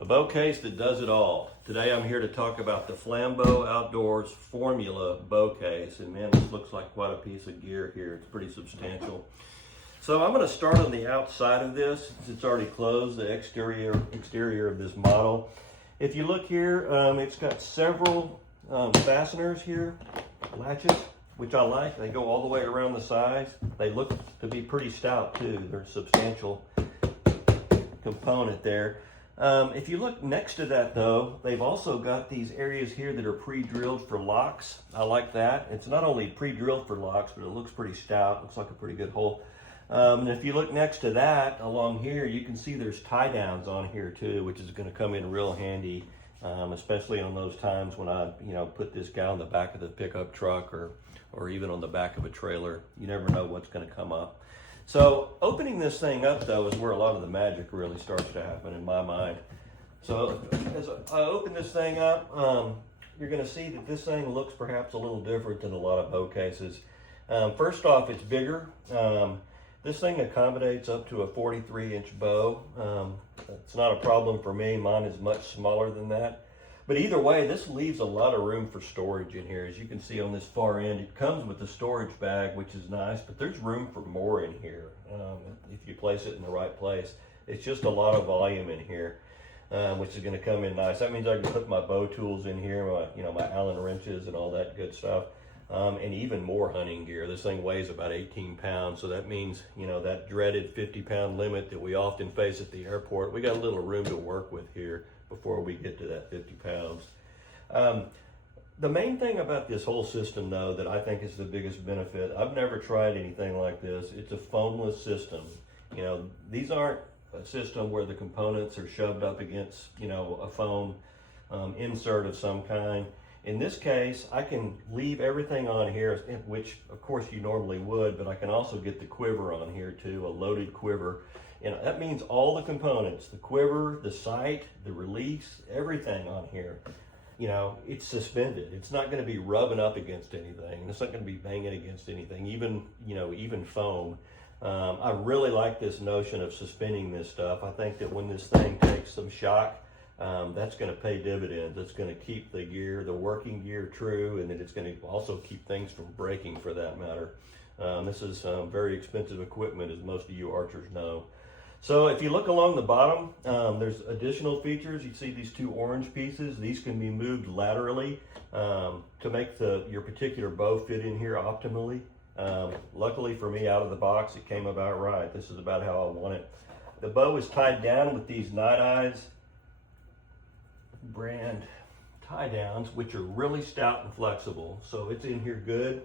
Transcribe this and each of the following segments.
A bow case that does it all. Today I'm here to talk about the FLAMBEAU Outdoors Formula bow case. And man, this looks like quite a piece of gear here. It's pretty substantial. So I'm going to start on the outside of this. It's already closed, the exterior of this model. If you look here, it's got several fasteners here, latches, which I like. They go all the way around the sides. They look to be pretty stout too. They're a substantial component there. If you look next to that though, they've also got these areas here that are pre-drilled for locks. I like that. It's not only pre-drilled for locks, but it looks pretty stout. Looks like a pretty good hole. And if you look next to that along here, you can see there's tie downs on here too, which is going to come in real handy, especially on those times when I, put this guy on the back of the pickup truck or even on the back of a trailer. You never know what's going to come up. So opening this thing up though is where a lot of the magic really starts to happen in my mind. So as I open this thing up, you're going to see that this thing looks perhaps a little different than a lot of bow cases. First off, it's bigger. This thing accommodates up to a 43-inch bow. It's not a problem for me. Mine is much smaller than that. But either way, this leaves a lot of room for storage in here. As you can see on this far end, it comes with a storage bag, which is nice, but there's room for more in here if you place it in the right place. It's just a lot of volume in here, which is gonna come in nice. That means I can put my bow tools in here, my Allen wrenches and all that good stuff. And even more hunting gear. This thing weighs about 18 pounds, so that means, that dreaded 50-pound limit that we often face at the airport, we got a little room to work with here before we get to that 50 pounds. The main thing about this whole system, though, that I think is the biggest benefit, I've never tried anything like this. It's a foamless system. These aren't a system where the components are shoved up against, a foam insert of some kind. In this case, I can leave everything on here, which of course you normally would, but I can also get the quiver on here too, a loaded quiver. And that means all the components, the quiver, the sight, the release, everything on here, it's suspended. It's not going to be rubbing up against anything. It's not going to be banging against anything, even foam. I really like this notion of suspending this stuff. I think that when this thing takes some shock, that's going to pay dividends. It's going to keep the gear, the working gear, true, and then it's going to also keep things from breaking, for that matter. This is very expensive equipment, as most of you archers know. So if you look along the bottom, there's additional features. You see these two orange pieces. These can be moved laterally to make your particular bow fit in here optimally. Luckily for me, out of the box, it came about right. This is about how I want it. The bow is tied down with these Night Eyes brand tie downs, which are really stout and flexible. So it's in here good.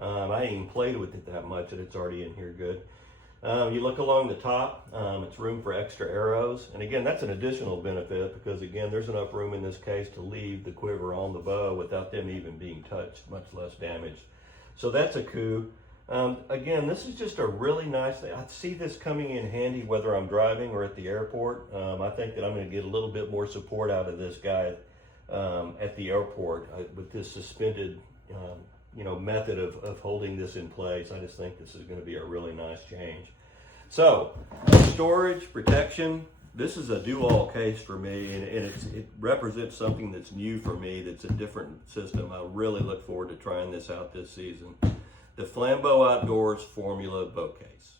I ain't even played with it that much, and it's already in here good. You look along the top, it's room for extra arrows. And again, that's an additional benefit because again, there's enough room in this case to leave the quiver on the bow without them even being touched, much less damaged. So that's a coup. Again, this is just a really nice thing. I see this coming in handy whether I'm driving or at the airport. I think that I'm going to get a little bit more support out of this guy at the airport with this suspended method of holding this in place. I just think this is going to be a really nice change. So, storage, protection, this is a do-all case for me, and it represents something that's new for me, that's a different system. I really look forward to trying this out this season. The FLAMBEAU Outdoors Formula Bow Case.